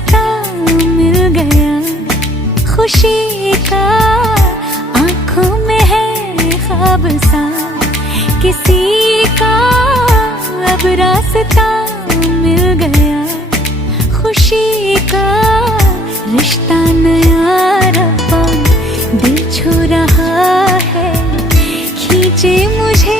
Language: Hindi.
रास्ता मिल गया खुशी का, आंखों में है ख्वाब सा किसी का, अब रास्ता मिल गया खुशी का। रिश्ता नया रब्बा दिल छू रहा है, खींचे मुझे